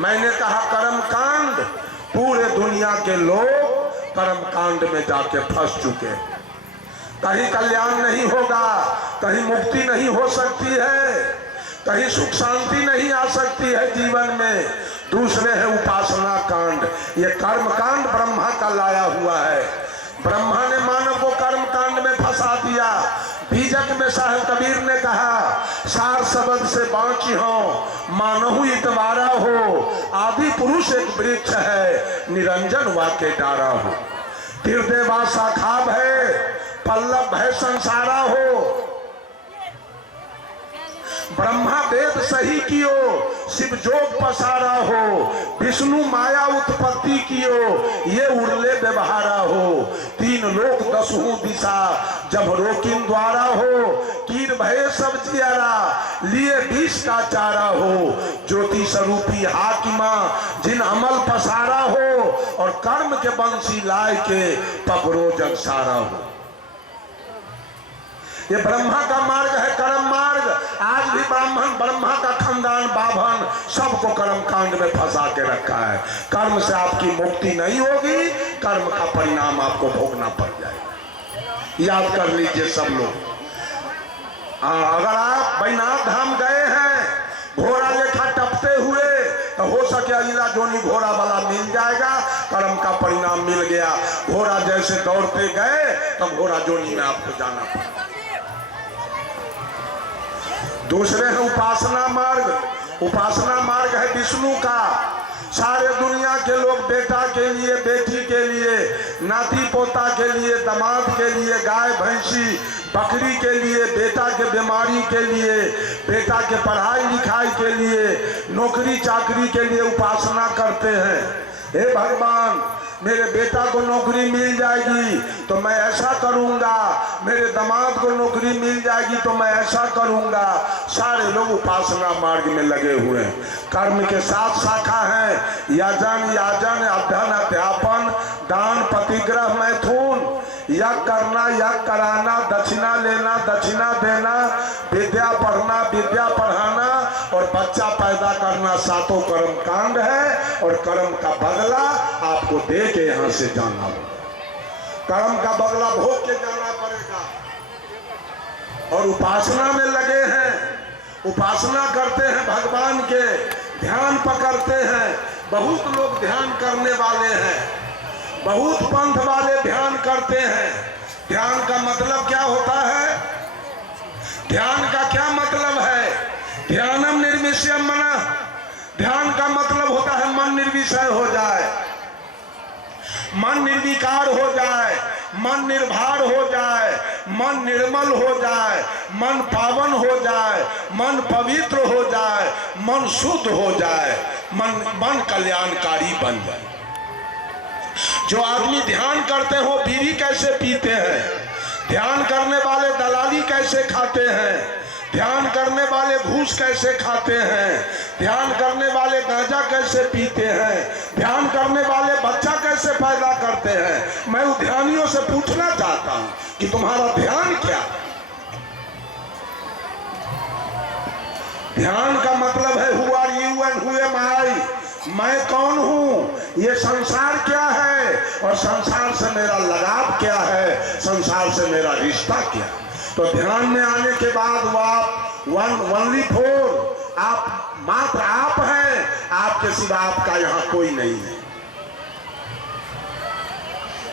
मैंने कहा कर्म कांड, पूरे दुनिया के लोग कर्म कांड में जाके फंस चुके। कहीं कल्याण नहीं होगा, कहीं मुक्ति नहीं हो सकती है, कहीं सुख शांति नहीं आ सकती है जीवन में। दूसरे है उपासना कांड, ये कर्म कांड ब्रह्मा का लाया हुआ है। ब्रह्मा ने मानव को कर्म कांड में फंसा दिया। बीजक में साहब कबीर ने कहा, सार सबद से बाँची हो मानहु इतवारा हो, आदि पुरुष एक वृक्ष है निरंजन वाके डारा हो। तीर्देवा शाखाब है पल्लव है संसारा हो। ब्रह्मा वेद सही कियो शिव जोग पसारा हो, विष्णु माया उत्पत्ति कियो ये उड़ले व्यवहारा हो। तीन लोक दसहु दिशा जब रोकिन द्वारा हो, कीर भय सब जियारा लिए विष का चारा हो। ज्योति स्वरूपी हाकिमा जिन अमल पसारा हो, और कर्म के बंसी लाए के पकड़ो जग सारा हो। ये ब्रह्मा का मार्ग है, कर्म मार्ग। आज भी ब्राह्मण ब्रह्मा का खानदान बाभन सबको कर्म कांड में फंसा के रखा है। कर्म से आपकी मुक्ति नहीं होगी, कर्म का परिणाम आपको भोगना पड़ जाएगा। याद कर लीजिए सब लोग। अगर आप बैनाथ धाम गए हैं घोड़ा लेखा टपते हुए, तो हो सके अगला जोनी घोड़ा वाला मिल जाएगा। कर्म का परिणाम मिल गया, घोड़ा जैसे दौड़ते गए तो घोड़ा जोनी में आपको जाना पड़ा। दूसरे है उपासना मार्ग। उपासना मार्ग है विष्णु का। सारे दुनिया के लोग बेटा के लिए, बेटी के लिए, नाती पोता के लिए, दामाद के लिए, गाय भैंसी बकरी के लिए, बेटा के बीमारी के लिए, बेटा के पढ़ाई लिखाई के लिए, नौकरी चाकरी के लिए उपासना करते हैं। हे भगवान, मेरे बेटा को नौकरी मिल जाएगी तो मैं ऐसा करूंगा, मेरे दामाद को नौकरी मिल जाएगी तो मैं ऐसा करूंगा। सारे लोग उपासना मार्ग में लगे हुए हैं। कर्म के 7 शाखा हैं, यजन याजन अध्ययन अध्यापन दान प्रतिग्रह मैथुन। यज्ञ करना, यज्ञ कराना, दक्षिणा लेना, दक्षिणा देना, विद्या पढ़ना, विद्या पढ़ाना और बच्चा पैदा करना, 7 कर्म कांड है। और कर्म का बदला आपको दे के यहाँ से जाना होगा। कर्म का बदला भोग के जाना पड़ेगा। और उपासना में लगे हैं, उपासना करते हैं भगवान के, ध्यान पकड़ते हैं। बहुत लोग ध्यान करने वाले हैं, बहुत पंथ वाले ध्यान करते हैं। ध्यान का मतलब क्या होता है? ध्यान का क्या मतलब है? ध्यानम निर्विषयम मनः। ध्यान का मतलब होता है मन निर्विषय हो जाए, मन निर्विकार हो जाए, मन निर्भर हो जाए, मन निर्मल हो जाए, मन पावन हो जाए, मन पवित्र हो जाए, मन शुद्ध हो जाए, मन कल्याणकारी बन जाए। जो आदमी ध्यान करते हो बीड़ी कैसे पीते हैं, ध्यान करने वाले दलाली कैसे खाते हैं, ध्यान करने वाले घूस कैसे खाते हैं, ध्यान करने वाले गांजा कैसे पीते हैं, ध्यान करने वाले बच्चा कैसे पैदा करते हैं। मैं ध्यानियों से पूछना चाहता हूं कि तुम्हारा ध्यान क्या? ध्यान का मतलब है who are you and who am I. मैं कौन हूं, ये संसार क्या है और संसार से मेरा लगाव क्या है, संसार से मेरा रिश्ता क्या है। तो ध्यान में आने के बाद वो आप ओनली फोर, आप मात्र आप हैं, आपके सिवा आपका यहाँ कोई नहीं है।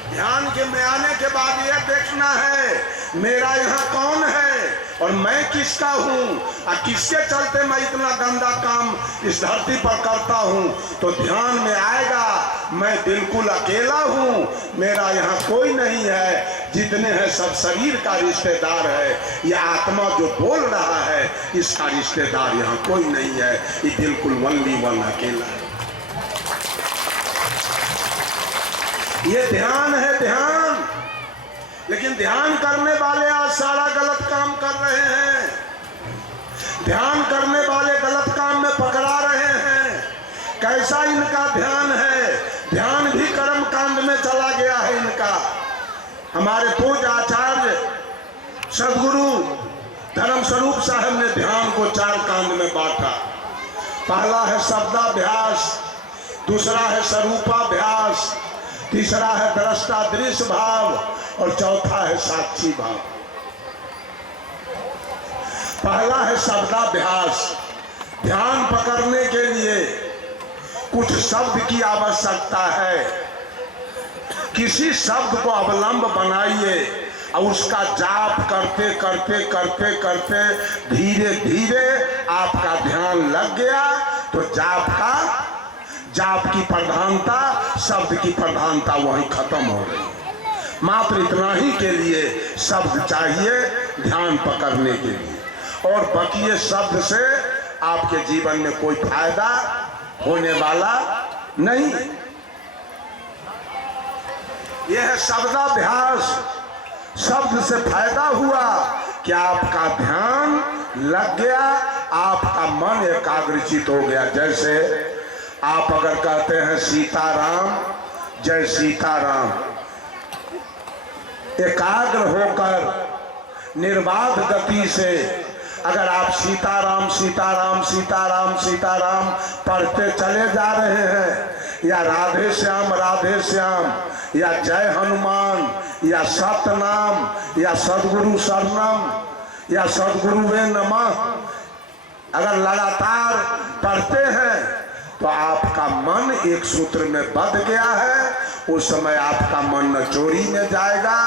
ध्यान के में आने के बाद यह देखना है मेरा यहाँ कौन है और मैं किसका हूँ और किसके चलते मैं इतना गंदा काम इस धरती पर करता हूँ। तो ध्यान में आएगा मैं बिल्कुल अकेला हूँ, मेरा यहाँ कोई नहीं है, जितने हैं सब शरीर का रिश्तेदार है। ये आत्मा जो बोल रहा है इसका रिश्तेदार यहाँ कोई नहीं है, ये बिल्कुल ओनली वन अकेला है। ये ध्यान है, ध्यान। लेकिन ध्यान करने वाले आज सारा गलत काम कर रहे हैं, ध्यान करने वाले गलत काम में पकड़ा रहे हैं। कैसा इनका ध्यान है? ध्यान भी कर्म कांड में चला गया है इनका। हमारे पूज्य आचार्य सदगुरु धर्म स्वरूप साहब ने ध्यान को 4 कांड में बांटा। पहला है शब्दाभ्यास, दूसरा है स्वरूपाभ्यास, तीसरा है दृष्टा दृश्य भाव और चौथा है साक्षी भाव। पहला है शब्दाभ्यास। ध्यान पकड़ने के लिए कुछ शब्द की आवश्यकता है। किसी शब्द को अवलंब बनाइए और उसका जाप करते करते करते करते धीरे धीरे आपका ध्यान लग गया तो जाप की प्रधानता, शब्द की प्रधानता वहीं खत्म हो गई। मात्र इतना ही के लिए शब्द चाहिए ध्यान पकड़ने के लिए, और बकिए शब्द से आपके जीवन में कोई फायदा होने वाला नहीं। यह है शब्दाभ्यास। शब्द से फायदा हुआ कि आपका ध्यान लग गया, आपका मन एकाग्रचित हो गया। जैसे आप अगर कहते हैं सीताराम जय सीताराम, एकाग्र होकर निर्बाध गति से अगर आप सीताराम सीताराम सीताराम सीताराम पढ़ते चले जा रहे हैं, या राधे श्याम या जय हनुमान या सतनाम या सदगुरु शरणम या सदगुरुवे नमः अगर लगातार पढ़ते हैं तो आपका मन एक सूत्र में बंध गया है। उस समय आपका मन न चोरी में जाएगा,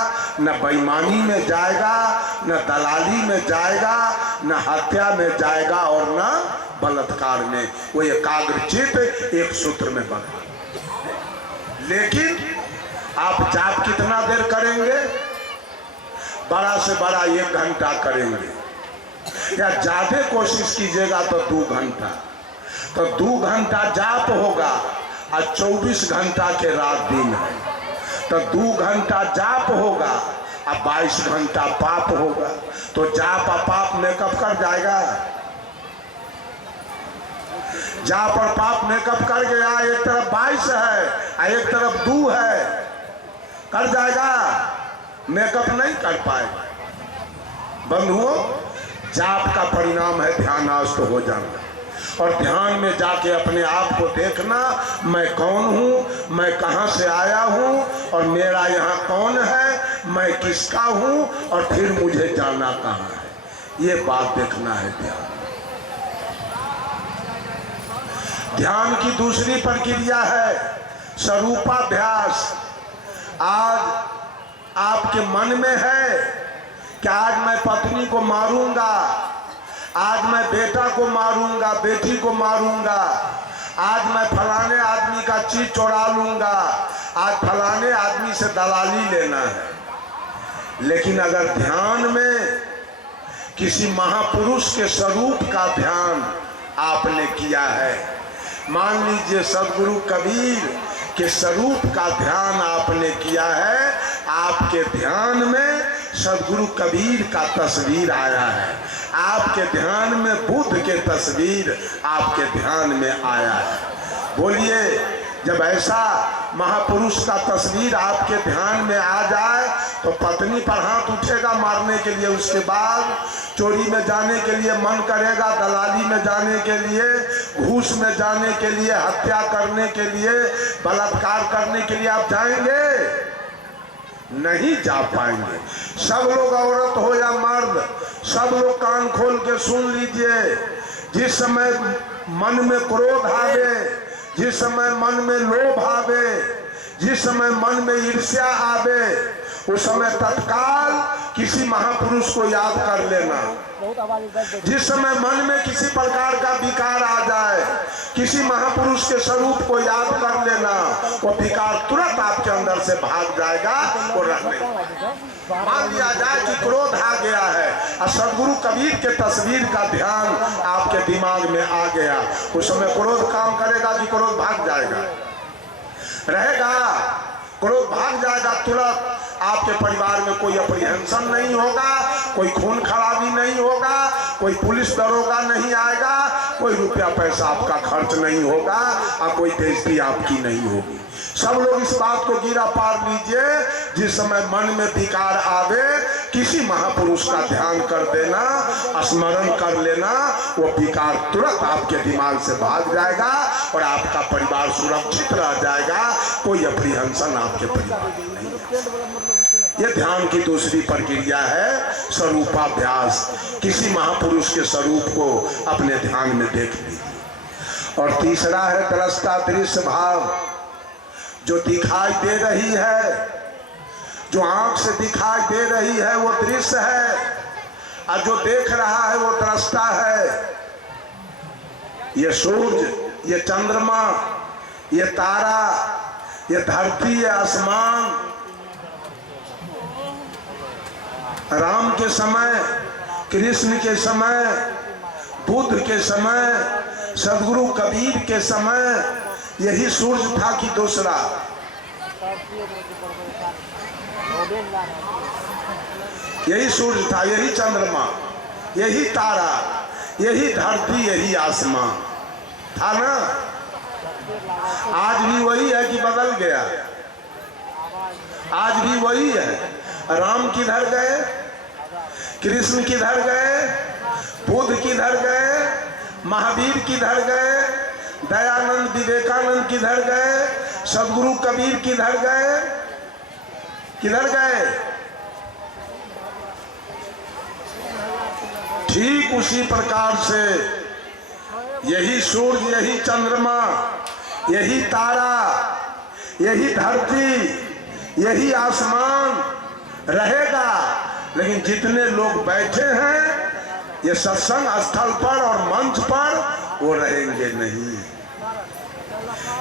न बेईमानी में जाएगा, न दलाली में जाएगा, न हत्या में जाएगा और न बलात्कार में। वो एकाग्रचित एक सूत्र में बंधा। लेकिन आप जाप कितना देर करेंगे? बड़ा से बड़ा 1 घंटा करेंगे, या ज्यादा कोशिश कीजिएगा तो 2 घंटा। तो 2 घंटा जाप होगा और 24 घंटा के रात दिन है, तो 2 घंटा जाप होगा और 22 घंटा पाप होगा। तो जाप और पाप मेकअप कर जाएगा। जाप और पाप मेकअप कर गया। एक तरफ 22 है और एक तरफ 2 है, कर जाएगा, मेकअप नहीं कर पाएगा। बंधुओं, जाप का परिणाम है ध्यानास्त हो जाना, और ध्यान में जाके अपने आप को देखना, मैं कौन हूँ, मैं कहाँ से आया हूँ और मेरा यहाँ कौन है, मैं किसका हूँ और फिर मुझे जाना कहाँ है। ये बात देखना है ध्यान की दूसरी प्रक्रिया है स्वरूपाभ्यास। आज आपके मन में है कि आज मैं पत्नी को मारूंगा, आज मैं बेटा को मारूंगा, बेटी को मारूंगा, आज मैं फलाने आदमी का चीज चुरा लूंगा, आज फलाने आदमी से दलाली लेना है। लेकिन अगर ध्यान में किसी महापुरुष के स्वरूप का ध्यान आपने किया है, मान लीजिए सदगुरु कबीर के स्वरूप का ध्यान आपने किया है, आपके ध्यान में सदगुरु कबीर का तस्वीर आया है, आपके ध्यान में बुद्ध के तस्वीर आपके ध्यान में आया है। बोलिए, जब ऐसा महापुरुष का तस्वीर आपके ध्यान में आ जाए तो पत्नी पर हाथ उठेगा मारने के लिए, उसके बाद चोरी में जाने के लिए मन करेगा, दलाली में जाने के लिए, घूस में जाने के लिए, हत्या करने के लिए, बलात्कार करने के लिए आप जाएंगे? नहीं जा पाएंगे। सब लोग, औरत हो या मर्द, सब लोग कान खोल के सुन लीजिए। जिस समय मन में क्रोध आवे, जिस समय मन में लोभ आवे, जिस समय मन में ईर्ष्या आवे, उस समय तत्काल किसी महापुरुष को याद कर लेना। जिस समय मन में किसी प्रकार का विकार आ जाए, किसी महापुरुष के स्वरूप को याद कर लेना, वो विकार तुरंत आपके अंदर से भाग जाएगा। वो रहने मान लिया जाए कि क्रोध आ गया है और सदगुरु कबीर के तस्वीर का ध्यान आपके दिमाग में आ गया, उस समय क्रोध काम करेगा कि क्रोध भाग जाएगा? रहेगा, क्रोध भाग जाएगा तुरंत। आपके परिवार में कोई अप्रीहेंशन नहीं होगा, कोई खून खराबी नहीं होगा, कोई पुलिस दरोगा नहीं आएगा, कोई रुपया पैसा आपका खर्च नहीं होगा और कोई बेइज्जती आपकी नहीं होगी। सब लोग इस बात को गिरा पार लीजिए, जिस समय मन में विकार आवे किसी महापुरुष का ध्यान कर देना, स्मरण कर लेना, वो विकार तुरंत आपके दिमाग से भाग जाएगा और आपका परिवार सुरक्षित रह जाएगा। कोई अप्रीहंसन आपके परिवार में नहीं है। ये ध्यान की दूसरी प्रक्रिया है स्वरूपाभ्यास। किसी महापुरुष के स्वरूप को अपने ध्यान में देख लीजिए। और तीसरा है दृष्टा दृश्य भाव। जो दिखाई दे रही है, जो आंख से दिखाई दे रही है वो दृश्य है, और जो देख रहा है वो दृष्टा है। ये सूरज, ये चंद्रमा, ये तारा, ये धरती, ये आसमान, राम के समय, कृष्ण के समय, बुद्ध के समय, सदगुरु कबीर के समय यही सूरज था कि दूसरा? यही सूरज था, यही चंद्रमा, यही तारा, यही धरती, यही आसमान था ना। आज भी वही है कि बदल गया? आज भी वही है। राम किधर गए, कृष्ण किधर गए, बुद्ध किधर गए, महावीर किधर गए, दयानंद विवेकानंद किधर गए, सदगुरु कबीर किधर गए? किधर गए? ठीक उसी प्रकार से यही सूरज, यही चंद्रमा, यही तारा, यही धरती, यही आसमान रहेगा। लेकिन जितने लोग बैठे हैं ये सत्संग स्थल पर और मंच पर, वो रहेंगे नहीं।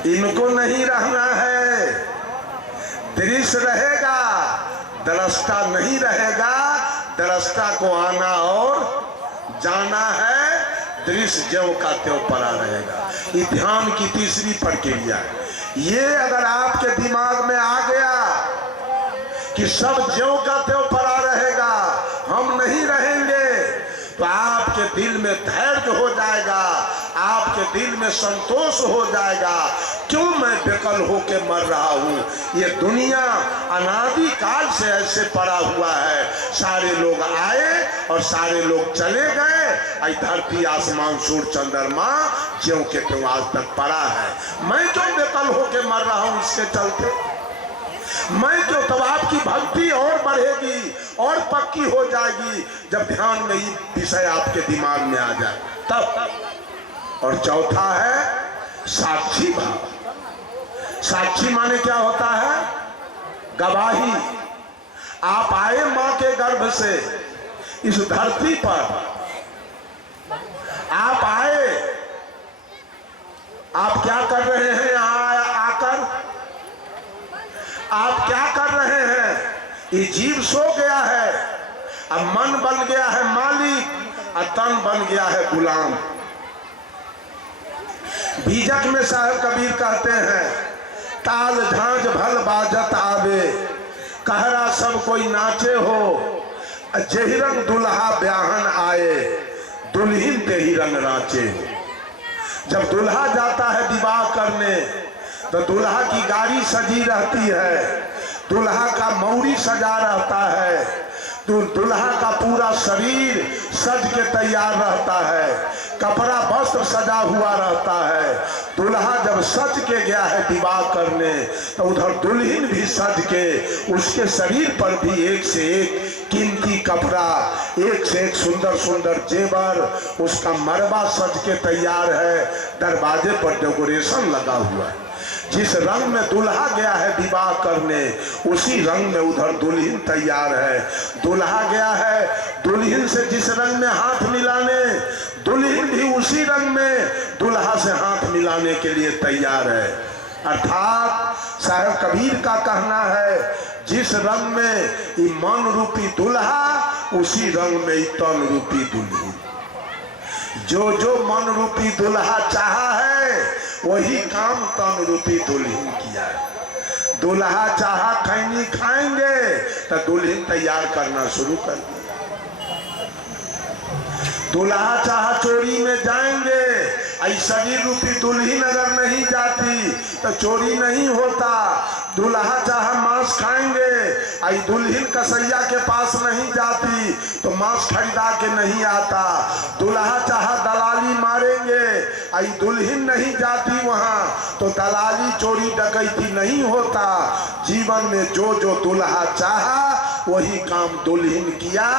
इनको नहीं रहना है। दृश्य रहेगा, दृष्टा नहीं रहेगा। दृष्टा को आना और जाना है, दृश्य ज्यों का त्यों पड़ा रहेगा। ये ध्यान की तीसरी प्रक्रिया है। ये अगर आपके दिमाग में आ गया कि सब ज्यों का त्यों पड़ा रहेगा, हम नहीं रहेंगे, तो आपके दिल में धैर्य हो जाएगा, आपके दिल में संतोष हो जाएगा। क्यों मैं बेकल होके मर रहा हूँ? ये दुनिया अनादि काल से ऐसे पड़ा हुआ है। सारे लोग आए और सारे लोग चले गए। आई धरती, आसमान, सूर्य, चंद्रमा ज्यों के त्यों आज तक पड़ा है। मैं क्यों बेकल होके मर रहा हूँ इसके चलते? मैं क्यों? तब आपकी भक्ति और बढ़ेगी और पक्की हो जाएगी जब ध्यान में ये विषय आपके दिमाग में आ जाए तब। और चौथा है साक्षी भाव। साक्षी माने क्या होता है? गवाही। आप आए मां के गर्भ से इस धरती पर, आप आए, आप क्या कर रहे हैं यहाँ आकर? आप क्या कर रहे हैं? ये जीव सो गया है, अब मन बन गया है मालिक और तन बन गया है गुलाम। बीजक में साहब कबीर कहते हैं, ताल झांझ भल बाजत आवे, कहरा सब कोई नाचे हो, जेहि रंग दुल्हा ब्याहन आए, दुल्हिन ते ही रंग नाचे। जब दुल्हा जाता है विवाह करने तो दुल्हा की गाड़ी सजी रहती है, दुल्हा का मौरी सजा रहता है, दुल्हा का पूरा शरीर सज के तैयार रहता है, कपड़ा वस्त्र सजा हुआ रहता है। दुल्हा जब सज के गया है विवाह करने तो उधर दुल्हन भी सज के, उसके शरीर पर भी एक से एक कीमती कपड़ा, एक से एक सुंदर सुंदर जेवर, उसका मरबा सज के तैयार है। दरवाजे पर डेकोरेशन लगा हुआ है। जिस रंग में दुल्हा गया है विवाह करने उसी रंग में उधर दुल्हन तैयार है। दुल्हा गया है दुल्हन से जिस रंग में हाथ मिलाने, दुल्हन भी उसी रंग में दुल्हा से हाथ मिलाने के लिए तैयार है। अर्थात साहब कबीर का कहना है, जिस रंग में मन रूपी दुल्हा उसी रंग में तन रूपी दुल्हन। जो जो मन रूपी दुल्हा चाहा है वही काम तन रूपी दुल्हन किया है। दुल्हा चाहा खैनी खाएंगे तो दुल्हन तैयार करना शुरू कर दिया। दुल्हा चाहा चोरी में जाएंगे आई शरीर रूपी दुल्हन अगर नहीं जाती तो चोरी नहीं होता। दूल्हा चाहे मांस खाएंगे, आई दुल्हन कसैया के पास नहीं जाती तो मांस खरीदा के नहीं आता। दूल्हा चाहे दलाली मारेंगे, आई दुल्हन नहीं जाती वहाँ तो दलाली चोरी डकैती नहीं होता। जीवन में जो जो दूल्हा चाहा वही काम दुल्हन किया,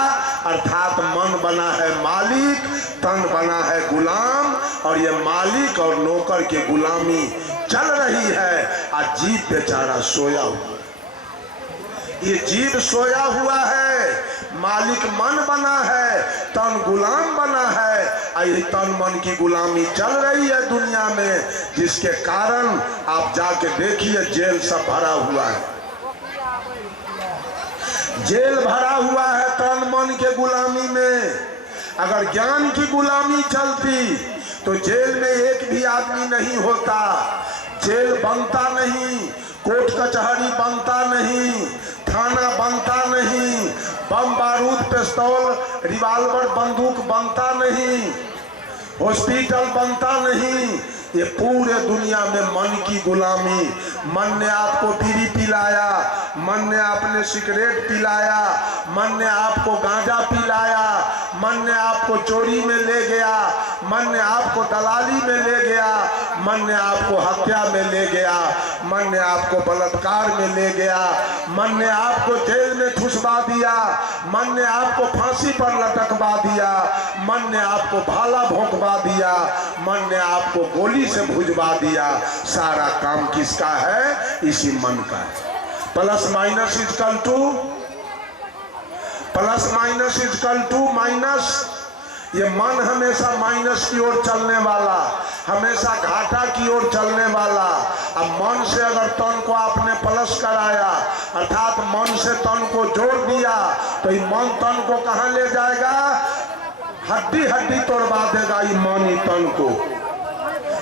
अर्थात मन बना है मालिक, तन बना है गुलाम, और ये मालिक और नौकर के गुलामी चल रही है। आज जीव बेचारा सोया हुआ, ये जीव सोया हुआ है, मालिक मन बना है, तन गुलाम बना है। यही तन मन की गुलामी चल रही है दुनिया में, जिसके कारण आप जाके देखिए जेल सब भरा हुआ है, जेल भरा हुआ है तन मन के गुलामी में। अगर ज्ञान की गुलामी चलती तो जेल में एक भी आदमी नहीं होता, जेल बनता नहीं, कोर्ट कचहरी बनता नहीं, थाना बनता नहीं, बम बारूद पिस्तौल रिवाल्वर बंदूक बनता नहीं, हॉस्पिटल बनता नहीं। ये पूरे दुनिया में मन की गुलामी। मन ने आपको बीड़ी पिलाया, मन ने आपने सिगरेट पिलाया, मन ने आपको गांजा पिलाया, मन ने आपको चोरी में ले गया, मन ने आपको दलाली में ले गया, मन ने आपको हत्या में ले गया, मन ने आपको बलात्कार में ले गया, मन ने आपको जेल में ठुसवा दिया, मन ने आपको फांसी पर लटकवा दिया, मन ने आपको भाला भोंकवा दिया, मन ने आपको गोली से भुजवा दिया। सारा काम किसका है? इसी मन का है। Plus minus equal to, plus minus equal to minus. ये मन हमेशा माइनस की ओर चलने वाला, हमेशा घाटा की ओर चलने वाला। अब मन से अगर तन को आपने प्लस कराया, अर्थात मन से तन को जोड़ दिया, तो ये मन तन को कहां ले जाएगा? हड्डी हड्डी तोड़वा देगा। ये मन ही तन को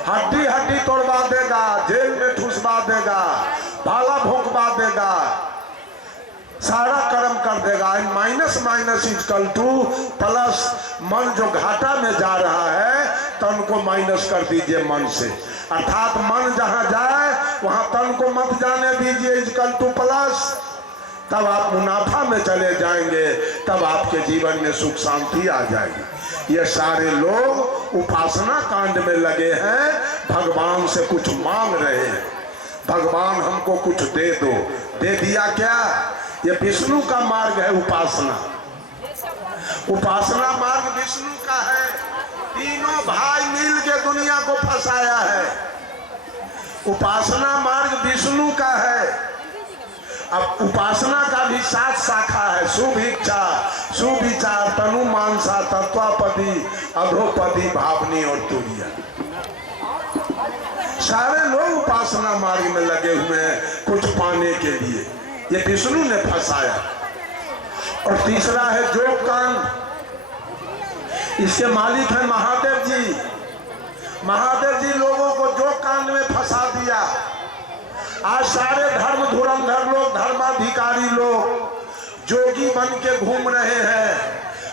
हड्डी हड्डी तोड़वा देगा, जेल में ठुसवा देगा, भाला भोंकवा देगा, सारा कर्म कर देगा। Minus minus equal to plus. मन जो घाटा में जा रहा है तन को माइनस कर दीजिए मन से, अर्थात मन जहां जाए वहां तन को मत जाने दीजिए, इजकल टू प्लस। तब आप मुनाफा में चले जाएंगे, तब आपके जीवन में सुख शांति आ जाएगी। ये सारे लोग उपासना कांड में लगे हैं, भगवान से कुछ मांग रहे हैं, भगवान हमको कुछ दे दो। दे दिया क्या? ये विष्णु का मार्ग है उपासना। उपासना मार्ग विष्णु का है। तीनों भाई मिल के दुनिया को फंसाया है। उपासना मार्ग विष्णु का है। अब उपासना का भी 7 शाखा है। शुभ इच्छा, शुभ विचार, तनु मानसा, तत्वापदी, अधोपदी, भावनी और तुरिया। सारे लोग उपासना मार्ग में लगे हुए हैं कुछ पाने के लिए। ये विष्णु ने फंसाया। और तीसरा है जोग कांड। इसके मालिक है महादेव जी। महादेव जी लोगों को जोग कांड में फंसा दिया। आज सारे धर्म धुरंधर लोग, धर्माधिकारी लोग जोगी बन के घूम रहे हैं,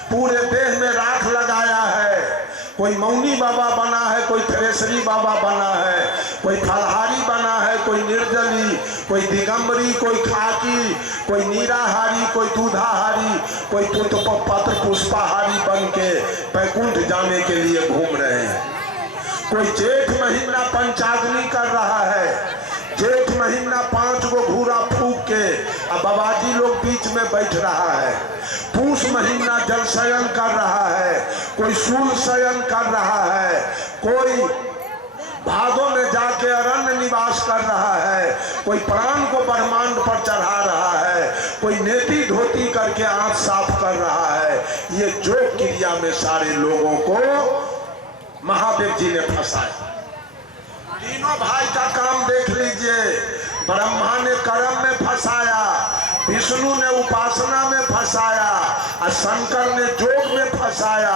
पूरे देह में राख लगाया है। कोई मौनी बाबा बना है, कोई थ्रेसरी बाबा बना है, कोई फलहारी बना है, कोई निर्जली, कोई दिगंबरी, कोई खाकी, कोई नीराहारी, कोई दूधाहारी, कोई पत्र पुष्पाहारी बन के बैकुंठ जाने के लिए घूम रहे हैं। कोई जेठ महीना पंचाग्नि कर रहा है, जेठ महीना 5 गो घूरा फूक के अब बाबाजी लोग बीच में बैठ रहा है। पूष महीना जल शयन कर रहा है, कोई शूल शयन कर रहा है, कोई भादों में जाके अरण्य निवास कर रहा है, कोई प्राण को ब्रह्मांड पर चढ़ा रहा है, कोई नेति धोती करके आंख साफ कर रहा है। ये जोग क्रिया में सारे लोगों को महादेव जी ने फंसाया। तीनों भाई का काम देख लीजिए। ब्रह्मा ने कर्म में फंसाया, विष्णु ने उपासना में फंसाया और शंकर ने जोग में फंसाया।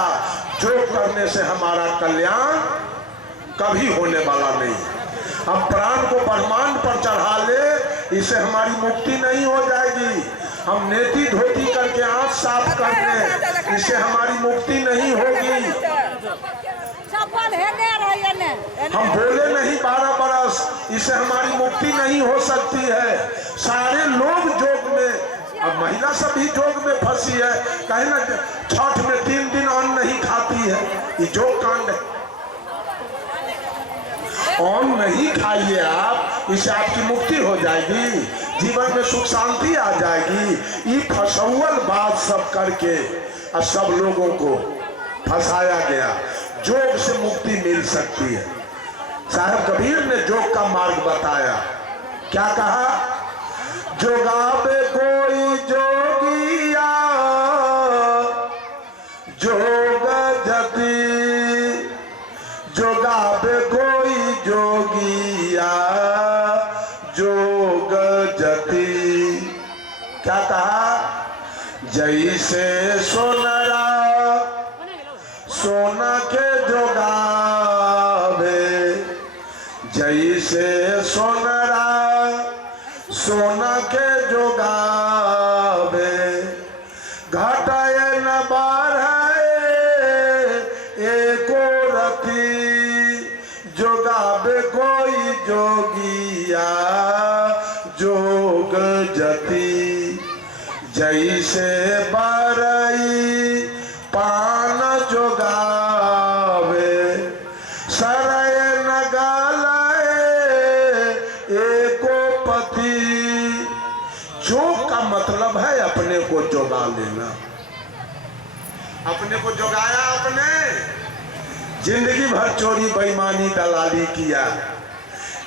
जोग करने से हमारा कल्याण कभी होने वाला नहीं। हम प्राण को ब्रह्मांड पर चढ़ा ले, इससे हमारी मुक्ति नहीं हो जाएगी। हम नेति धोती करके आंख साफ कर लें, इससे हमारी मुक्ति नहीं होगी। हम बोले नहीं 12 बरस, इससे हमारी मुक्ति नहीं हो सकती है। सारे लोग जोग में, अब महिला सब भी जोग में फंसी है। कहे ना छठ में 3 दिन अन्न नहीं खाती है, ये जोग कांड है। अन्न नहीं खाइए आप, इससे आपकी मुक्ति हो जाएगी, जीवन में सुख शांति आ जाएगी। ये फसौल बात सब करके और सब लोगों को फंसाया गया। जोग से मुक्ति मिल सकती है। साहब कबीर ने जोग का मार्ग बताया। क्या कहा? जोगावे कोई जोगिया जोग जति, जोगावे कोई जोगिया जोग जति। क्या कहा? जैसे सोनरा सोना के जोगावे, जैसे सोनरा सोना के जोगावे, घटाए न बढ़ाए एको रति, जोगावे कोई जोगिया जोग जति। जैसे बरई पान जोगावे, सरय न गालाए एको पति। जोग का मतलब है अपने को जोगा लेना। अपने को जोगाया, आपने जिंदगी भर चोरी बेईमानी दलाली किया,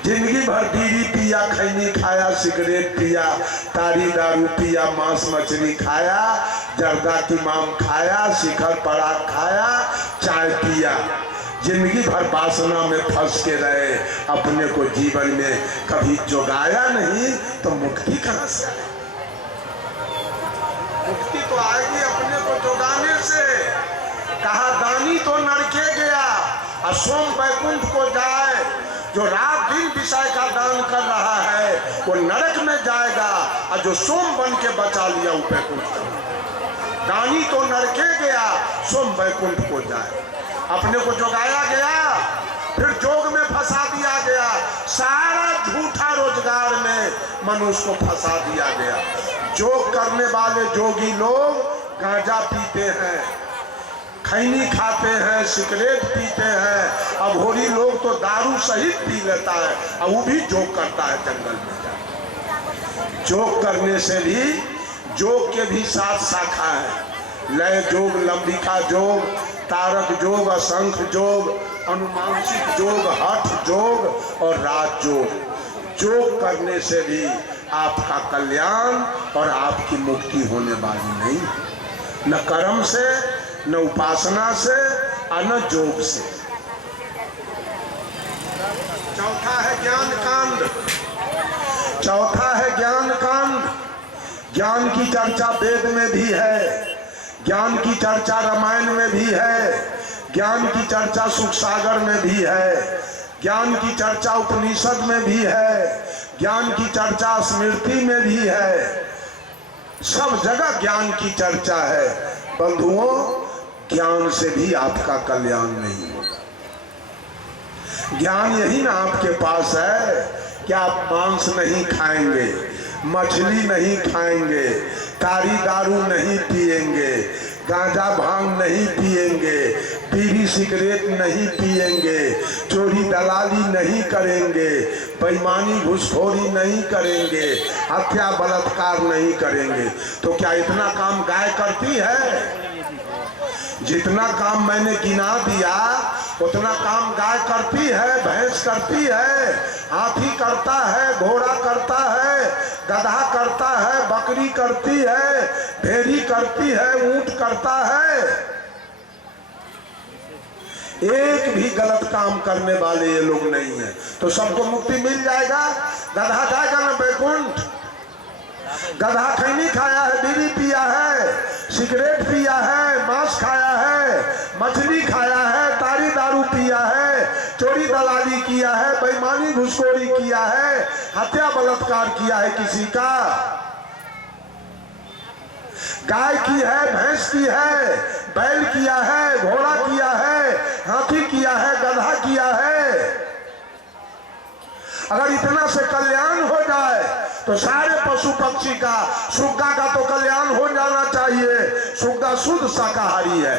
जिंदगी भर बीड़ी पिया, खैनी खाया, सिगरेट पिया, तारी दारू पिया, मांस मछली खाया, जर्दा की माम खाया, शिखर पराग खाया, चाय पिया, जिंदगी भर वासना में फंस के रहे। अपने को जीवन में कभी जोगाया नहीं तो मुक्ति कहां से आए? मुक्ति तो आएगी अपने को जोगाने से। कहा दानी तो नरके गया और सोम वैकुंठ को जाए। जो रात दिन विषय का दान कर रहा है वो नरक में जाएगा, और जो सोम बन के बचा लिया वो वैकुंठ। दानी तो नरके गया, सोम वैकुंठ को जाए। अपने को जोगाया गया, फिर जोग में फंसा दिया गया। सारा झूठा रोजगार में मनुष्य को फंसा दिया गया। जोग करने वाले जोगी लोग गांजा पीते हैं, खैनी खाते हैं, सिगरेट पीते हैं। अब होरी लोग तो दारू सहित पी लेता है, और वो भी जोग करता है जंगल में जाकर। जोग करने से भी, जोग के भी 7 शाखा है। लय जोग, लंबिका जोग, तारक जोग, असंख जोग, अनुमानसिक जोग, हठ जोग और राज जोग। जोग करने से भी आपका कल्याण और आपकी मुक्ति होने वाली नहीं, न कर्म से, न उपासना से और न जोग से। चौथा है ज्ञान कांड। चौथा है ज्ञान कांड। ज्ञान की चर्चा वेद में भी है, ज्ञान की चर्चा रामायण में भी है, ज्ञान की चर्चा सुख सागर में भी है, ज्ञान की चर्चा उपनिषद में भी है, ज्ञान की चर्चा स्मृति में भी है। सब जगह ज्ञान की चर्चा है। बंधुओं, ज्ञान से भी आपका कल्याण नहीं होगा। ज्ञान यही ना आपके पास है कि आप मांस नहीं खाएंगे, मछली नहीं खाएंगे, तारी दारू नहीं पिएंगे, गांजा भांग नहीं पिएंगे, बीड़ी सिगरेट नहीं पिएंगे, चोरी दलाली नहीं करेंगे, बेईमानी घुसखोरी नहीं करेंगे, हत्या बलात्कार नहीं करेंगे। तो क्या इतना काम गाय करती है? जितना काम मैंने गिना दिया उतना काम गाय करती है, भैंस करती है, हाथी करता है, घोड़ा करता है, गधा करता है, बकरी करती है, भेड़ी करती है, ऊंट करता है। एक भी गलत काम करने वाले ये लोग नहीं है। तो सबको मुक्ति मिल जाएगा। गधा जाएगा ना वैकुंठ। गधा खैनी खाया है, बीड़ी पिया है, सिगरेट पिया है, मांस खाया है, मछली खाया है, तारी दारू पिया है, चोरी दलाली किया है, बेईमानी घुसखोरी किया है, हत्या बलात्कार किया है किसी का, गाय की है, भैंस की है, बैल किया है, घोड़ा किया है, हाथी किया है, गधा किया है। अगर इतना से कल्याण हो जाए तो सारे पशु पक्षी का, सुग्गा का तो कल्याण हो जाना चाहिए। सुग्गा शुद्ध शाकाहारी है,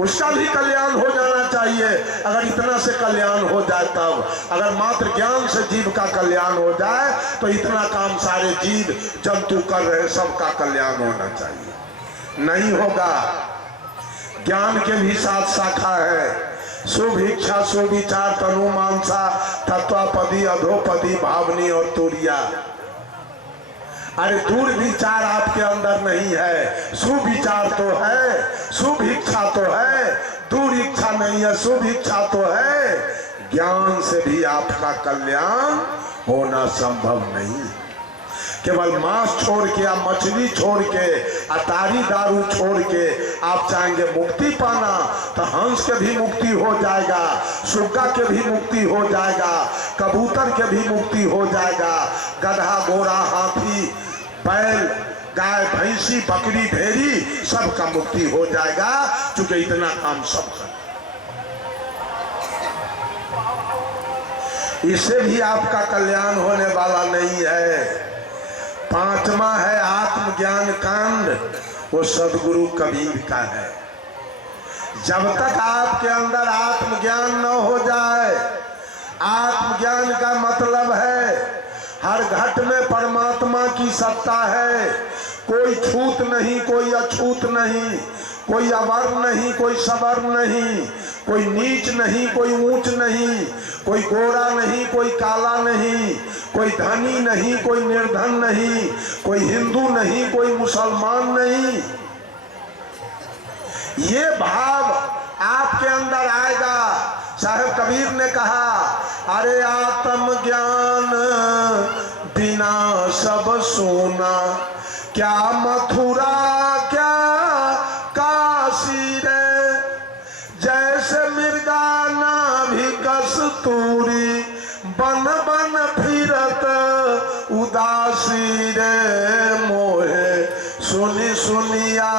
उसका भी कल्याण हो जाना चाहिए। अगर इतना से कल्याण हो जाए तब, अगर मात्र ज्ञान से जीव का कल्याण हो जाए तो इतना काम सारे जीव जंतु कर रहे सबका कल्याण होना चाहिए। नहीं होगा। ज्ञान के भी 7 शाखा है। शुभ इच्छा, सुविचार, तनु मानसा, तत्वापदी, अधोपदी, भावनी और तुरिया। अरे दूर विचार आपके अंदर नहीं है, सुविचार तो है, शुभ इच्छा तो है, दूर इच्छा नहीं है, शुभ इच्छा तो है। ज्ञान से भी आपका कल्याण होना संभव नहीं। केवल मांस छोड़ के या मछली छोड़ के, अतारी दारू छोड़ के आप चाहेंगे मुक्ति पाना तो हंस के भी मुक्ति हो जाएगा, सुग्गा के भी मुक्ति हो जाएगा, कबूतर के भी मुक्ति हो जाएगा, गधा, घोड़ा, हाथी, बैल, गाय, भैंसी, बकरी, भेड़ी सबका मुक्ति हो जाएगा, क्योंकि इतना काम सब कर। इससे भी आपका कल्याण होने वाला नहीं है। 5वां है आत्मज्ञान कांड, वो सदगुरु कबीर का है। जब तक आपके अंदर आत्मज्ञान न हो जाए, आत्मज्ञान का मतलब है हर घट में परमात्मा की सत्ता है। कोई छूत नहीं, कोई अछूत नहीं, कोई अवर्ण नहीं, कोई सवर्ण नहीं, कोई नीच नहीं, कोई ऊंच नहीं, कोई गोरा नहीं, कोई काला नहीं, कोई धनी नहीं, कोई निर्धन नहीं, कोई हिंदू नहीं, कोई मुसलमान नहीं। ये भाव आपके अंदर आएगा। साहब कबीर ने कहा, अरे आत्म ज्ञान बिना सब सोना, क्या मथुरा क्या काशी रे, जैसे मृगा नाभि कस्तूरी, बन बन फिरत उदासी रे, मोहे सुनी सुनिया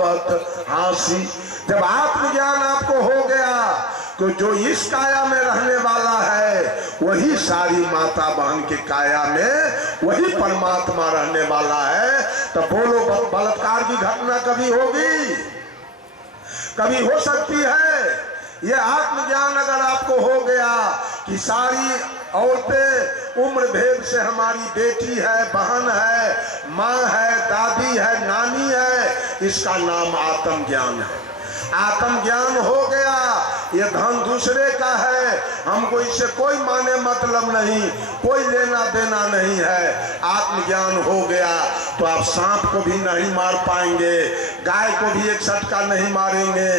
बत हासी। जब आत्मज्ञान आपको हो गया तो जो इस काया में रहने वाला है वही सारी माता बहन की काया में वही परमात्मा रहने वाला है। तो बोलो बलात्कार की घटना कभी होगी? कभी हो सकती है? ये आत्मज्ञान अगर आपको हो गया कि सारी औरतें उम्र भेद से हमारी बेटी है, बहन है, माँ है, दादी है, नानी है, इसका नाम आत्मज्ञान है। आत्मज्ञान हो गया, ये धन दूसरे का है, हमको इससे कोई माने मतलब नहीं, कोई लेना देना नहीं है। आत्मज्ञान हो गया तो आप सांप को भी नहीं मार पाएंगे, गाय को भी एक सटका नहीं मारेंगे,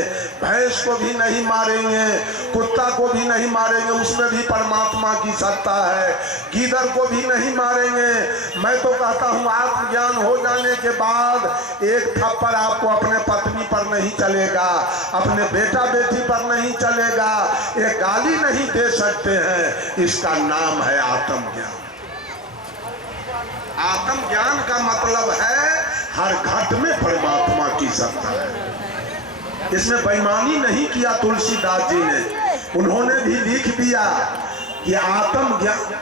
भैंस को भी नहीं मारेंगे, कुत्ता को भी नहीं मारेंगे, उसमें भी परमात्मा की सत्ता है, गीदड़ को भी नहीं मारेंगे। मैं तो कहता हूँ आत्मज्ञान हो जाने के बाद एक थप्पड़ आपको अपने पत्नी पर नहीं चलेगा, अपने बेटा बेटी पर नहीं चलेगा, एक गाली नहीं दे सकते हैं। इसका नाम है आत्मज्ञान। आत्मज्ञान का मतलब है हर घट में परमात्मा की सत्ता है। इसमें बेईमानी नहीं किया तुलसीदास जी ने, उन्होंने भी लिख दिया कि आत्मज्ञान,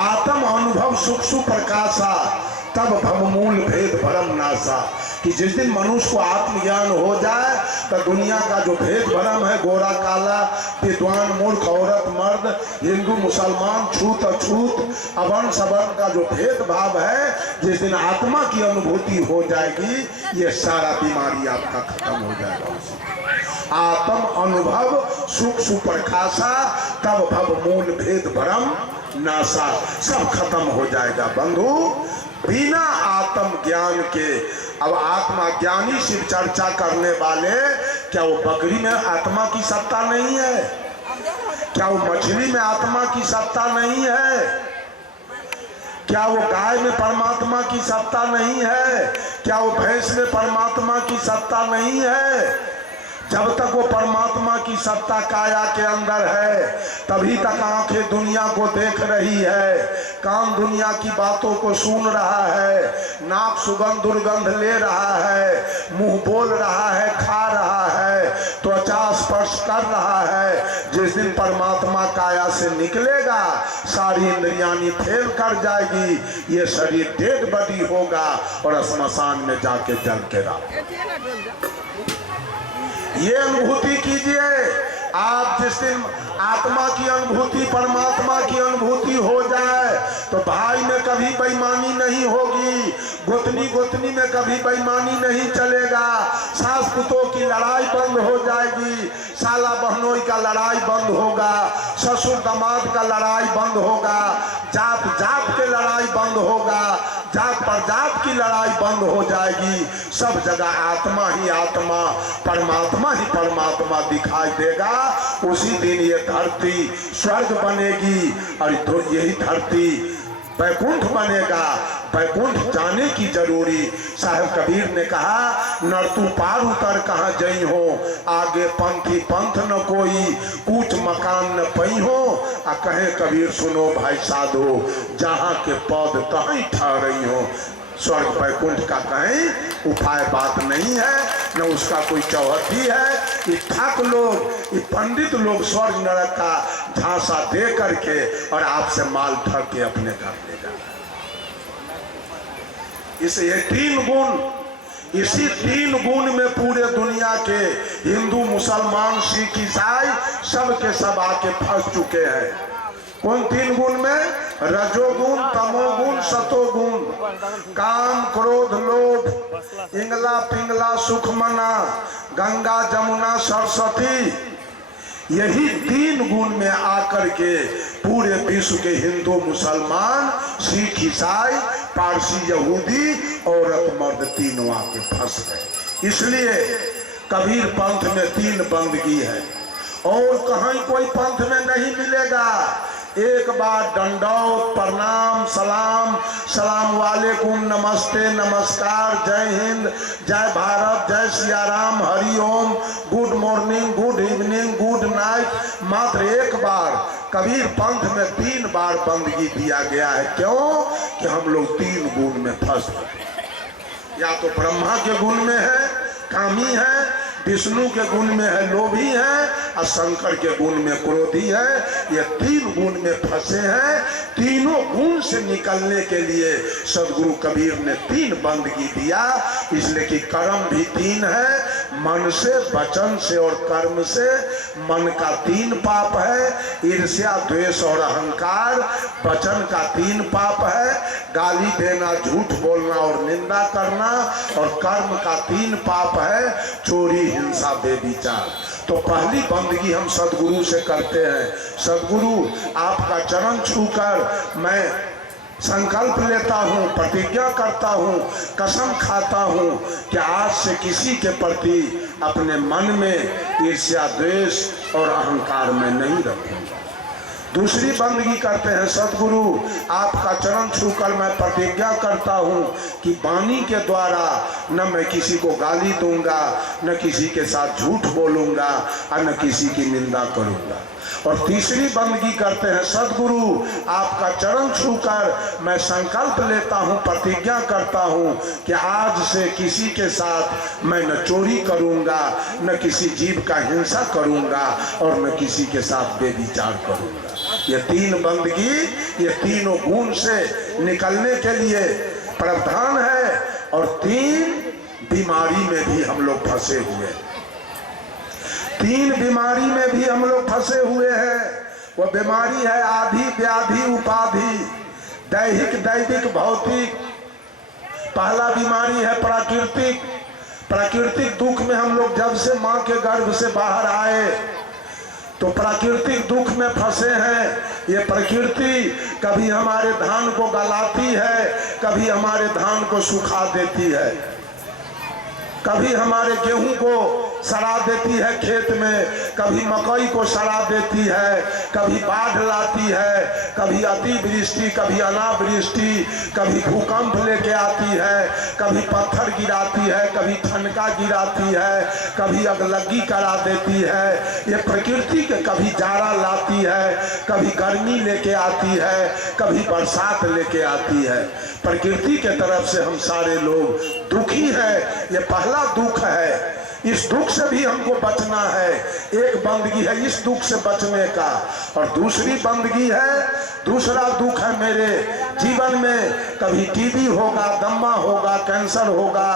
आत्म अनुभव सुख सुप्रकाशा, तब भवमूल भेद भरम नासा। कि जिस दिन मनुष्य को आत्मज्ञान हो जाए तो दुनिया का जो भेद भरम है, गोरा काला, विद्वान मूर्ख, औरत मर्द, हिंदू मुसलमान, छूत अछूत, अवर्ण सवर्ण का जो भेदभाव है, जिस दिन आत्मा की अनुभूति हो जाएगी ये सारा बीमारी आपका खत्म हो जाएगा। आत्म अनुभव सुख सुप्रकाशा, तब भव मूल भेद भरम नासा, सब खत्म हो जाएगा बंधु। बिना आत्म ज्ञान के, अब आत्मा ज्ञानी शिव चर्चा करने वाले, क्या वो बकरी में आत्मा की सत्ता नहीं है? क्या वो मछली में आत्मा की सत्ता नहीं है? क्या वो गाय में परमात्मा की सत्ता नहीं है? क्या वो भैंस में परमात्मा की सत्ता नहीं है? जब तक वो परमात्मा की सत्ता काया के अंदर है तभी तक आंखें दुनिया को देख रही है, कान दुनिया की बातों को सुन रहा है, नाक सुगंध दुर्गंध ले रहा है, मुंह बोल रहा है, खा रहा है, त्वचा स्पर्श कर रहा है। जिस दिन परमात्मा काया से निकलेगा सारी इंद्रियानी फेल कर जाएगी, ये शरीर डेड बॉडी होगा और श्मशान में जाके जल के रहा। ये अनुभूति कीजिए आप। जिस दिन आत्मा की अनुभूति, परमात्मा की अनुभूति हो जाए तो भाई में कभी बेईमानी नहीं होगी, गोतनी में कभी बेईमानी नहीं चलेगा, सास पुतों की लड़ाई बंद हो जाएगी, साला बहनों का लड़ाई बंद होगा, ससुर दामाद का लड़ाई बंद होगा, जात जात के लड़ाई बंद होगा, जात पर जात की लड़ाई बंद हो जाएगी। सब जगह आत्मा ही आत्मा, परमात्मा ही परमात्मा दिखाई देगा। उसी दिन ये धरती स्वर्ग बनेगी और तो यही धरती बैकुंठ बनेगा। बैकुंठ जाने की जरूरी, साहब कबीर ने कहा नर तू पार उतर कहाँ जई हो, आगे पंथी पंथ न कोई, कूच मकान न पई हो। आ कहे कबीर सुनो भाई साधो, जहाँ के पौध तहीं ठहरई हो। स्वर्ग बैकुंठ का कहीं उपाय बात नहीं है, न उसका कोई चौहदी है। ये ठाक लोग, ये पंडित लोग स्वर्ग नरक का झांसा दे करके और आपसे माल ठग के अपने घर ले जाए। इस ये 3 गुण, इसी 3 गुण में पूरे दुनिया के हिंदू मुसलमान सिख ईसाई सब के सब आके फंस चुके हैं। कौन 3 गुण में? रजोगुण, तमोगुण, सतोगुण। काम क्रोध लोभ, इंगला पिंगला सुख मना, गंगा जमुना सरस्वती, यही 3 गुण में आकर के पूरे विश्व के हिंदू मुसलमान सिख ईसाई पारसी यहूदी औरत मर्द तीनों आके फंस गए। इसलिए कबीर पंथ में 3 बंदगी है और कहीं कोई पंथ में नहीं मिलेगा। एक बार दंडौत, प्रणाम, सलाम, सलाम वालेकुम, नमस्ते, नमस्कार, जय हिंद, जय भारत, जय सिया राम, हरि ओम, good morning, good evening, good night, मात्र एक बार। कबीर पंथ में 3 बार बंदगी दिया गया है। क्यों? कि हम लोग 3 गुण में फंस गए। या तो ब्रह्मा के गुण में है, कामी है, विष्णु के गुण में है, लोभी है, और शंकर के गुण में क्रोधी है। ये 3 गुण में फंसे हैं। तीनों गुण से निकलने के लिए सदगुरु कबीर ने 3 बंदगी दिया। इसलिए कि कर्म भी 3 है, मन से, वचन से और कर्म से। मन का 3 पाप है, ईर्ष्या, द्वेष और अहंकार। वचन का 3 पाप है, गाली देना, झूठ बोलना और निंदा करना। और कर्म का 3 पाप है, चोरी, हिंसा, बेविचार। तो पहली बंदगी हम सदगुरु से करते हैं। सदगुरु आपका चरण छूकर मैं संकल्प लेता हूँ, प्रतिज्ञा करता हूँ, कसम खाता हूँ कि आज से किसी के प्रति अपने मन में ईर्ष्या, द्वेष और अहंकार में नहीं रखूँगा। दूसरी बंदगी करते हैं, सदगुरु आपका चरण छूकर मैं प्रतिज्ञा करता हूँ कि वाणी के द्वारा न मैं किसी को गाली दूंगा, न किसी के साथ झूठ बोलूंगा और न किसी की निंदा करूंगा। और तीसरी बंदगी करते हैं, सदगुरु आपका चरण छूकर मैं संकल्प लेता हूँ, प्रतिज्ञा करता हूँ कि आज से किसी के साथ मैं न चोरी करूंगा, न किसी जीव का हिंसा करूंगा और न किसी के साथ बेविचार करूंगा। ये 3 बंदगी, ये तीनों गुण से निकलने के लिए प्रावधान है। और 3 बीमारी में भी हम लोग फंसे हुए हैं। 3 बीमारी में भी हम लोग फंसे हुए हैं। वो बीमारी है आधि, व्याधि, उपाधि, दैहिक, दैविक, भौतिक। पहला बीमारी है प्राकृतिक। प्राकृतिक दुख में हम लोग जब से माँ के गर्भ से बाहर आए तो प्राकृतिक दुख में फंसे हैं। ये प्रकृति कभी हमारे धान को गलाती है, कभी हमारे धान को सुखा देती है, कभी हमारे गेहूं को सड़ा देती है खेत में, कभी मकई को सड़ा देती है, कभी बाढ़ लाती है, कभी अतिवृष्टि, कभी अनावृष्टि, कभी भूकंप लेके आती है, कभी पत्थर गिराती है, कभी ठनका गिराती है, कभी अगलगी करा देती है। ये प्रकृति के कभी जाड़ा लाती है, कभी गर्मी लेके आती है, कभी बरसात लेके आती है। प्रकृति के तरफ से हम सारे लोग दुखी हैं। ये पहला दुख है, इस दुख से भी हमको बचना है। एक बंदगी है इस दुख से बचने का, और दूसरी बंदगी है, दूसरा दुख है मेरे जीवन में, कभी टीबी होगा, दमा होगा, कैंसर होगा,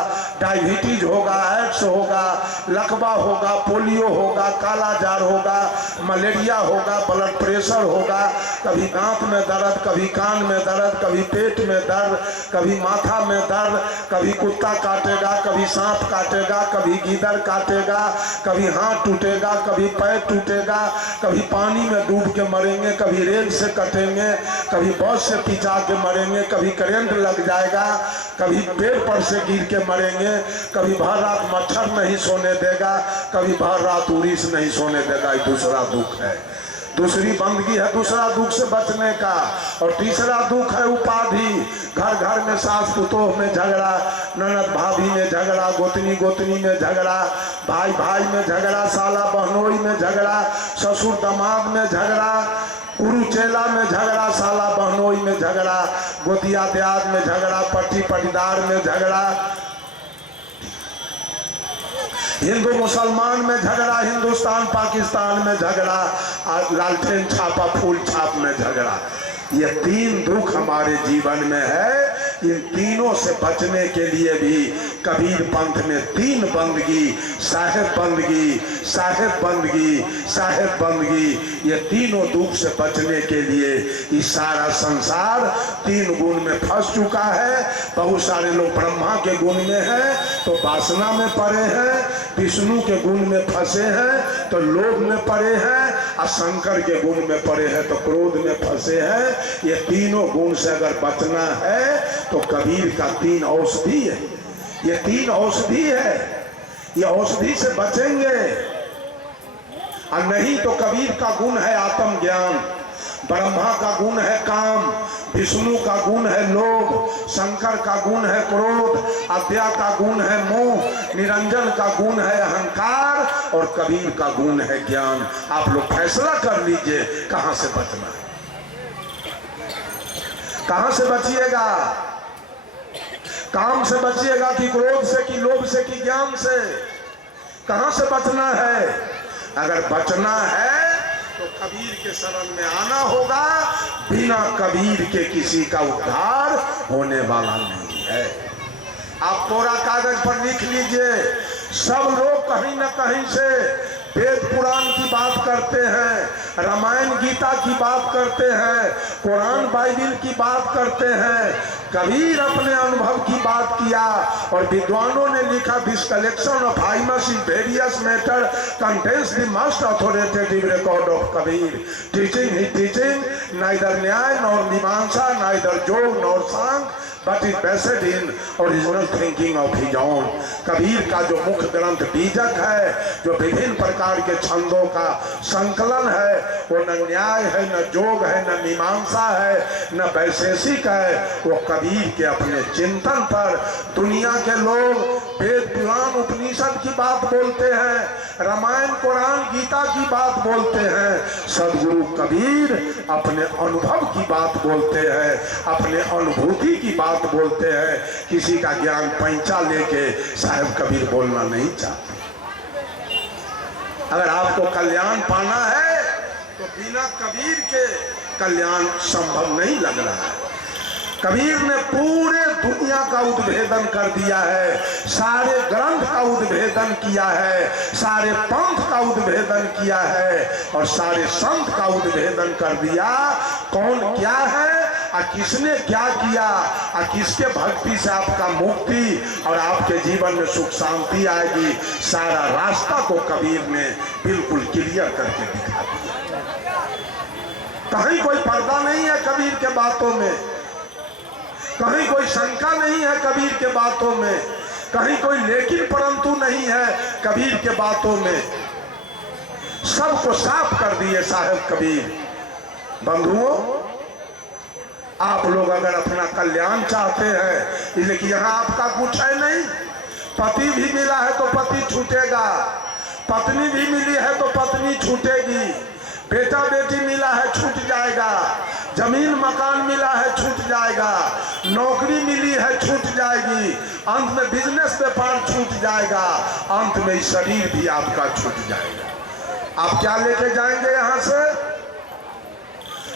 डायबिटीज होगा, एड्स होगा, लकवा होगा, पोलियो होगा, काला जार होगा, मलेरिया होगा, ब्लड प्रेशर होगा, कभी दांत में दर्द, कभी कान में दर्द, कभी पेट में दर्द, कभी माथा में दर्द, कभी कुत्ता काटेगा, कभी सांप काटेगा, कभी गीदड़ काटेगा, कभी हाथ टूटेगा, कभी पैर टूटेगा, कभी पानी में डूब के मरेंगे, कभी रेल से कटेंगे, कभी बस से पिचा के मरेंगे, कभी करंट लग जाएगा, कभी पेड़ पर से गिर के मरेंगे, कभी भर रात मच्छर नहीं सोने देगा, कभी भर रात उड़ीस नहीं सोने देगा। दूसरा दुख है, दूसरी बंदगी है दूसरा दुख से बचने का। और तीसरा दुख है उपाधि। घर घर में सास पुतोह में झगड़ा, ननद भाभी में झगड़ा, गोतनी गोतनी में झगड़ा, भाई भाई में झगड़ा, साला बहनोई में झगड़ा, ससुर दामाद में झगड़ा, गुरु चेला में झगड़ा, साला बहनोई में झगड़ा, गोतिया दियाद में झगड़ा, पट्टी पटीदार में झगड़ा, हिंदू मुसलमान में झगड़ा, हिंदुस्तान पाकिस्तान में झगड़ा, लालटेन छापा फूल छाप में झगड़ा। ये तीन दुख हमारे जीवन में है। इन तीनों से बचने के लिए भी कबीर पंथ में तीन बंदगी, साहेब बंदगी, साहेब बंदगी, साहेब बंदगी, ये तीनों दुख से बचने के लिए इस सारा संसार तीन गुण में फंस चुका है। बहुत सारे लोग ब्रह्मा के गुण में हैं तो वासना में पड़े हैं, विष्णु के गुण में फंसे हैं तो लोभ में पड़े हैं, और शंकर के गुण में पड़े हैं तो क्रोध में फंसे हैं। ये तीनों गुण से अगर बचना है तो कबीर का तीन औषधि है। ये तीन औषधि है, ये औषधि से बचेंगे। और नहीं तो कबीर का गुण है आत्मज्ञान, ब्रह्मा का गुण है काम, विष्णु का गुण है लोभ, शंकर का गुण है क्रोध, अद्या का गुण है मोह, निरंजन का गुण है अहंकार, और कबीर का गुण है ज्ञान। आप लोग फैसला कर लीजिए कहां से बचना है, कहां से बचिएगा। काम से बचिएगा कि क्रोध से, कि लोभ से, कि ज्ञान से? कहां से बचना है? अगर बचना है तो कबीर के शरण में आना होगा। बिना कबीर के किसी का उद्धार होने वाला नहीं है। आप पूरा कागज पर लिख लीजिए। सब लोग कहीं ना कहीं से वेद पुराण की बात करते हैं, रामायण गीता की बात करते हैं, कुरान बाइबिल की बात करते हैं। कबीर अपने अनुभव की बात किया, और विद्वानों ने लिखा, this collection of hymns in various matter contains the most authoritative record of Kabir teaching he teaching neither Nyaya nor Mimamsa, neither Jog nor Sankhya, but is based in original thinking of his own. Kabir का जो मुख्य ग्रंथ बीजक है, जो विभिन्न प्रकार के छंदों का संकलन है, वो न न्याय है, न जोग है, न मीमांसा है, न वैशेषिक है। वो कबीर के अपने चिंतन पर दुनिया के लोग वेद पुराण उपनिषद की बात बोलते हैं, रामायण कुरान गीता की बात बोलते हैं। सदगुरु कबीर अपने अनुभव की बात बोलते हैं, अपने अनुभूति की बात बोलते हैं। किसी का ज्ञान पैंचा लेके साहब कबीर बोलना नहीं चाहते। अगर आपको कल्याण पाना है तो बिना कबीर के कल्याण संभव नहीं लग रहा है। कबीर ने पूरे दुनिया का उद्भेदन कर दिया है, सारे ग्रंथ का उद्भेदन किया है, सारे पंथ का उद्भेदन किया है, और सारे संत का उद्भेदन कर दिया। कौन क्या है और किसने क्या किया, और किसके भक्ति से आपका मुक्ति और आपके जीवन में सुख शांति आएगी, सारा रास्ता को कबीर ने बिल्कुल क्लियर करके दिखा दिया। कहीं कोई पर्दा नहीं है कबीर के बातों में, कहीं कोई शंका नहीं है कबीर के बातों में। कहीं कोई लेकिन परंतु नहीं है कबीर के बातों में। सबको साफ कर दिए साहब कबीर। बंधुओं, आप लोग अगर अपना कल्याण चाहते हैं, इसलिए यहाँ आपका कुछ है नहीं। पति भी मिला है तो पति छूटेगा, पत्नी भी मिली है तो पत्नी छूटेगी, बेटा बेटी मिला है छूट जाएगा, जमीन मकान मिला है छूट जाएगा, नौकरी मिली है छूट जाएगी, अंत में बिजनेस व्यापार छूट जाएगा, अंत में शरीर भी आपका छूट जाएगा। आप क्या लेके जाएंगे यहाँ से?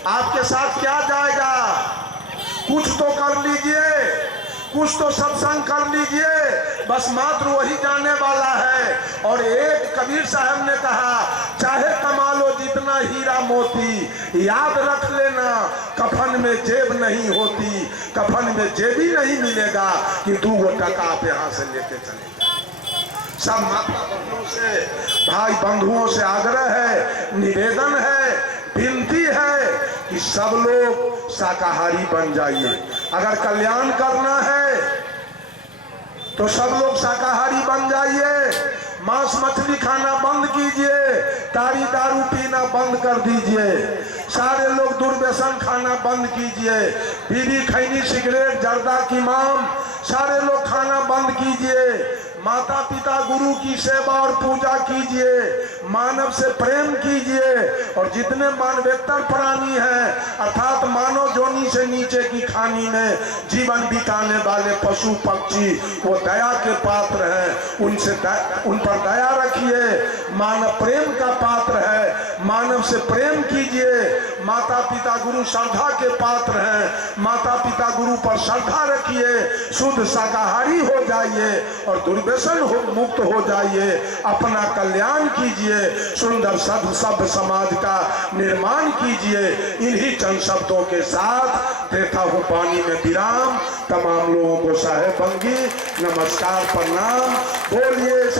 आपके साथ क्या जाएगा? कुछ तो कर लीजिए, कुछ तो सत्संग कर लीजिए, बस मात्र वही जाने वाला है। और एक कबीर साहब ने कहा, चाहे कमा लो जितना हीरा मोती, याद रख लेना कफन में जेब नहीं होती, कफन में जेब ही नहीं मिलेगा कि 2 टका आप यहाँ से लेके चले। सब माता बहनों से, भाई बंधुओं से आग्रह है, निवेदन है, विनती है कि सब लोग शाकाहारी बन जाइए। अगर कल्याण करना है तो सब लोग शाकाहारी बन जाइए। मांस मछली खाना बंद कीजिए, ताड़ी दारू पीना बंद कर दीजिए, सारे लोग दुर्व्यसन खाना बंद कीजिए, बीड़ी खैनी सिगरेट जर्दा की माम सारे लोग खाना बंद कीजिए। माता पिता गुरु की सेवा और पूजा कीजिए, मानव से प्रेम कीजिए। और जितने मानवेतर प्राणी हैं, अर्थात मानव जोनी से नीचे की खानी में जीवन बिताने वाले पशु पक्षी, वो दया के पात्र हैं, उन पर दया रखिए। मानव प्रेम का पात्र है, मानव से प्रेम कीजिए। माता पिता गुरु श्रद्धा के पात्र हैं, माता पिता गुरु पर श्रद्धा रखिए। शुद्ध शाकाहारी हो जाइए और दुर्व्यसन मुक्त हो जाइए, अपना कल्याण कीजिए, सुंदर सभ्य समाज का निर्माण कीजिए। इन्हीं चंद शब्दों के साथ देता हूँ पानी में विराम। तमाम लोगों को साहेब बंगी नमस्कार प्रणाम। बोलिए